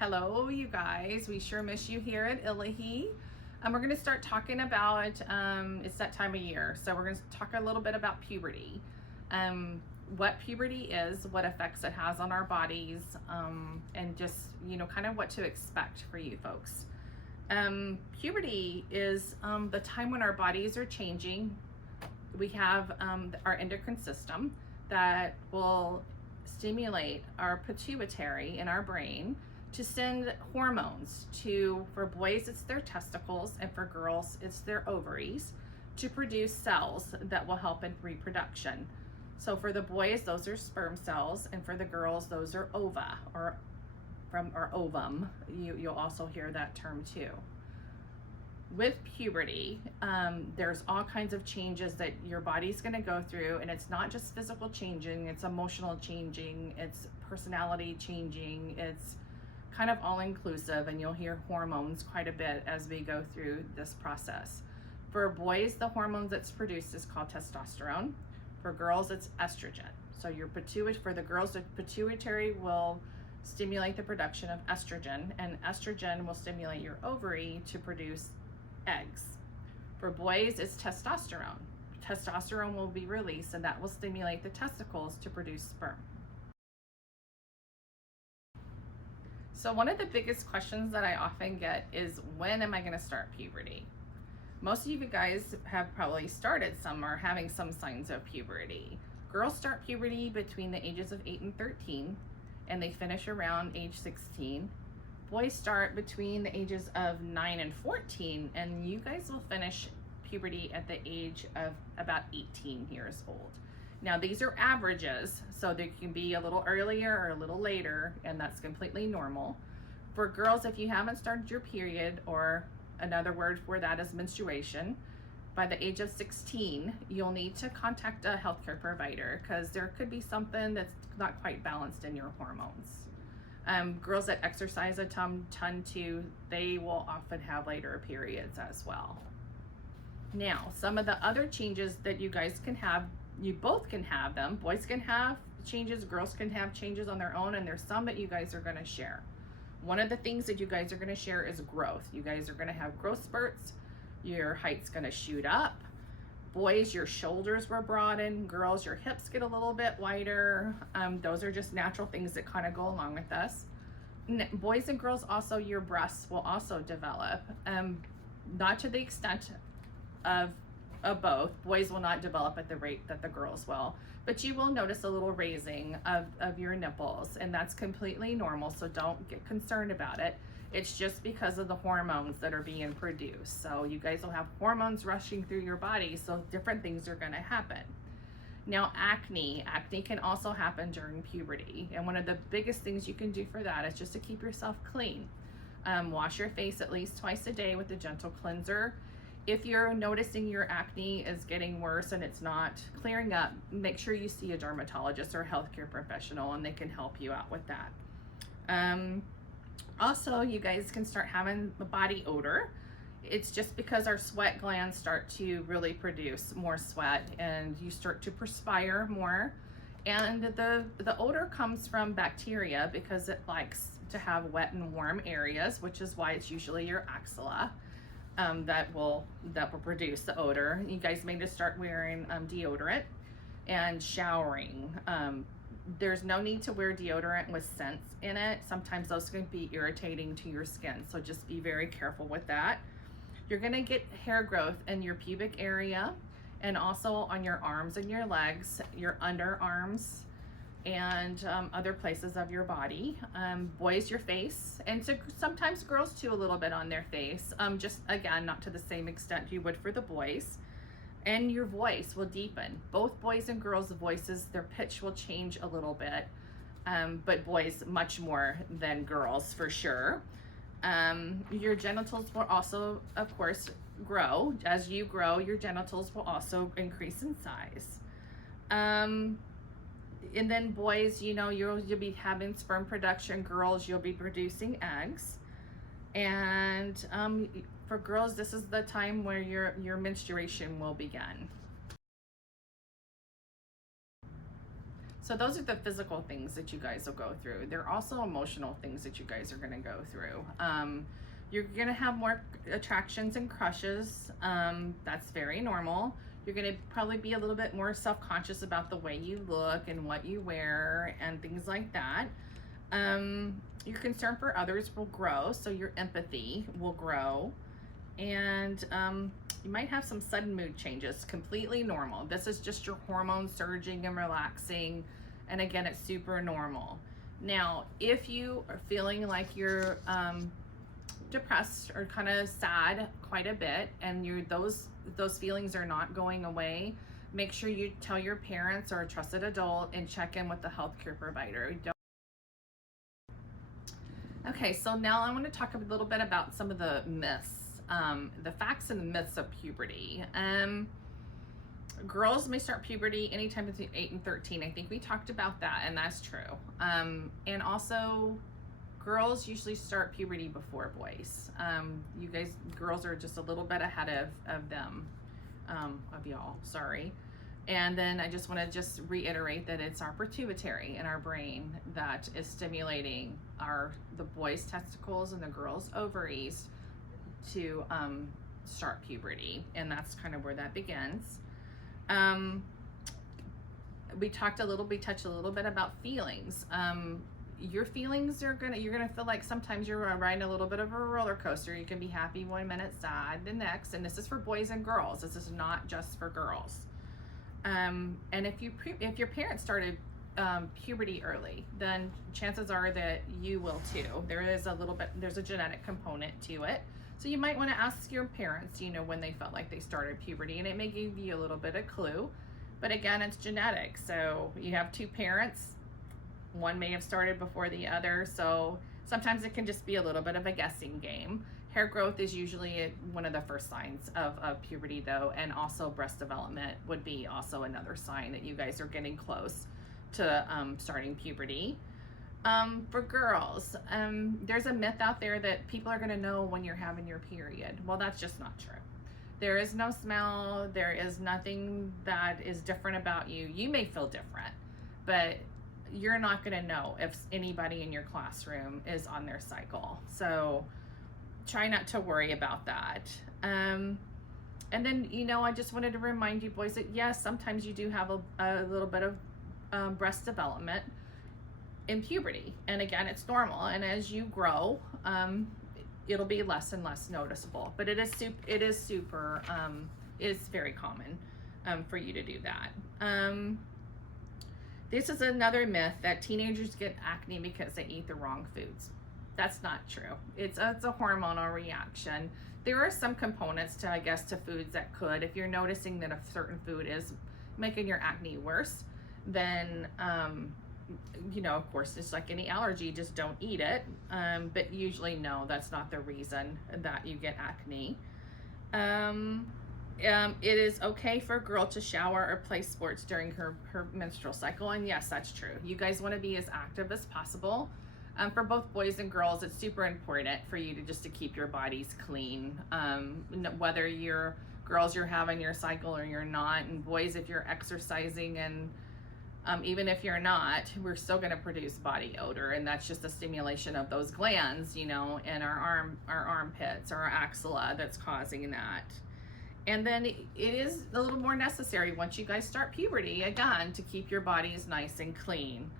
Hello, you guys. We sure miss you here at Illahi. We're going to start talking about, it's that time of year. So we're going to talk a little bit about puberty. What puberty is, what effects it has on our bodies, and just, kind of what to expect for you folks. Puberty is the time when our bodies are changing. We have our endocrine system that will stimulate our pituitary in our brain to send hormones for boys it's their testicles, and for girls it's their ovaries, to produce cells that will help in reproduction. So for the boys, those are sperm cells, and for the girls, those are ova, or ovum. You'll also hear that term too. With puberty, there's all kinds of changes that your body's going to go through, and it's not just physical changing, it's emotional changing, it's personality changing, it's kind of all inclusive, and you'll hear hormones quite a bit as we go through this process. For boys, the hormones that's produced is called testosterone. For girls, it's estrogen. So for the girls, the pituitary will stimulate the production of estrogen, and estrogen will stimulate your ovary to produce eggs. For boys, it's testosterone. Testosterone will be released, and that will stimulate the testicles to produce sperm. So one of the biggest questions that I often get is, when am I going to start puberty? Most of you guys have probably started some or having some signs of puberty. Girls start puberty between the ages of 8 and 13, and they finish around age 16. Boys start between the ages of 9 and 14, and you guys will finish puberty at the age of about 18 years old. Now, these are averages, so they can be a little earlier or a little later, and that's completely normal. For girls, if you haven't started your period, or another word for that is menstruation, by the age of 16, you'll need to contact a healthcare provider, because there could be something that's not quite balanced in your hormones. Girls that exercise a ton too, they will often have later periods as well. Now, some of the other changes that you guys can have, you both can have them. Boys can have changes, girls can have changes on their own, and there's some that you guys are going to share. One of the things that you guys are going to share is growth. You guys are going to have growth spurts. Your height's going to shoot up. Boys, your shoulders will broaden. Girls, your hips get a little bit wider. Those are just natural things that kind of go along with this. Boys and girls also, your breasts will also develop. Not to the extent of both. Boys will not develop at the rate that the girls will, but you will notice a little raising of your nipples, and that's completely normal, so don't get concerned about it. It's just because of the hormones that are being produced. So you guys will have hormones rushing through your body, so different things are going to happen. Now, acne can also happen during puberty, and one of the biggest things you can do for that is just to keep yourself clean. Wash your face at least twice a day with a gentle cleanser. If you're noticing your acne is getting worse and it's not clearing up, make sure you see a dermatologist or a healthcare professional, and they can help you out with that. Also, you guys can start having the body odor. It's just because our sweat glands start to really produce more sweat, and you start to perspire more. And the odor comes from bacteria, because it likes to have wet and warm areas, which is why it's usually your axilla that will produce the odor. You guys may just start wearing deodorant and showering. There's no need to wear deodorant with scents in it. Sometimes those can be irritating to your skin, so just be very careful with that. You're gonna get hair growth in your pubic area, and also on your arms and your legs, your underarms, and other places of your body. Boys, your face, and sometimes girls too, a little bit on their face. Just again, not to the same extent you would for the boys. And your voice will deepen. Both boys and girls' voices, their pitch will change a little bit, but boys much more than girls for sure. Your genitals will also, of course, grow. As you grow, your genitals will also increase in size. And then boys, you'll be having sperm production. Girls, you'll be producing eggs. And for girls, this is the time where your menstruation will begin. So those are the physical things that you guys will go through. There are also emotional things that you guys are going to go through. You're going to have more attractions and crushes. That's very normal. You're going to probably be a little bit more self-conscious about the way you look and what you wear and things like that. Your concern for others will grow, so your empathy will grow. And you might have some sudden mood changes, completely normal. This is just your hormones surging and relaxing. And again, it's super normal. Now, if you are feeling like you're depressed or kind of sad quite a bit, and those feelings are not going away, make sure you tell your parents or a trusted adult and check in with the healthcare provider. Okay, so now I want to talk a little bit about some of the myths, the facts and the myths of puberty. Girls may start puberty anytime between 8 and 13. I think we talked about that, and that's true. And also, girls usually start puberty before boys. You guys, girls are just a little bit ahead of them, of y'all, sorry. And then I just want to reiterate that it's our pituitary in our brain that is stimulating the boys' testicles and the girls' ovaries to start puberty, and that's kind of where that begins. We touched a little bit about feelings. Your feelings you're gonna feel like sometimes you're riding a little bit of a roller coaster. You can be happy one minute, sad the next, and this is for boys and girls. This is not just for girls. And if your parents started puberty early, then chances are that you will too. There's a genetic component to it. So you might want to ask your parents, when they felt like they started puberty, and it may give you a little bit of clue. But again, it's genetic. So you have two parents, one may have started before the other. So sometimes it can just be a little bit of a guessing game. Hair growth is usually one of the first signs of puberty though, and also breast development would be also another sign that you guys are getting close to starting puberty. For girls, there's a myth out there that people are going to know when you're having your period. Well, that's just not true. There is no smell. There is nothing that is different about you. You may feel different, but you're not going to know if anybody in your classroom is on their cycle. So try not to worry about that. And then, I just wanted to remind you boys that yes, sometimes you do have a little bit of breast development in puberty, and again, it's normal, and as you grow, it'll be less and less noticeable, but it's very common for you to do that. This is another myth that teenagers get acne because they eat the wrong foods. That's not true. It's a hormonal reaction. There are some components to foods that could, if you're noticing that a certain food is making your acne worse, then of course, it's like any allergy, just don't eat it. But usually, no, that's not the reason that you get acne. It is okay for a girl to shower or play sports during her menstrual cycle. And yes, that's true. You guys want to be as active as possible. For both boys and girls, it's super important for you to keep your bodies clean. Whether you're having your cycle or you're not, and boys, if you're exercising, and even if you're not, we're still going to produce body odor, and that's just a stimulation of those glands, in our armpits or our axilla that's causing that. And then it is a little more necessary once you guys start puberty, again, to keep your bodies nice and clean.